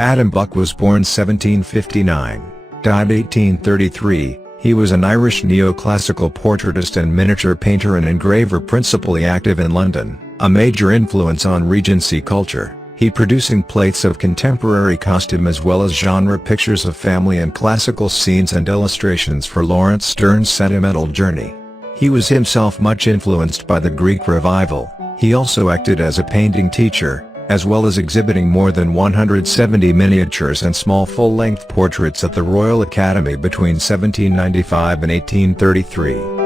Adam Buck was born 1759, died 1833. He was an Irish neoclassical portraitist and miniature painter and engraver principally active in London, a major influence on Regency culture. He producing plates of contemporary costume as well as genre pictures of family and classical scenes and illustrations for Laurence Sterne's Sentimental journey. He was himself much influenced by the Greek revival. He also acted as a painting teacher, as well as exhibiting more than 170 miniatures and small full-length portraits at the Royal Academy between 1795 and 1833.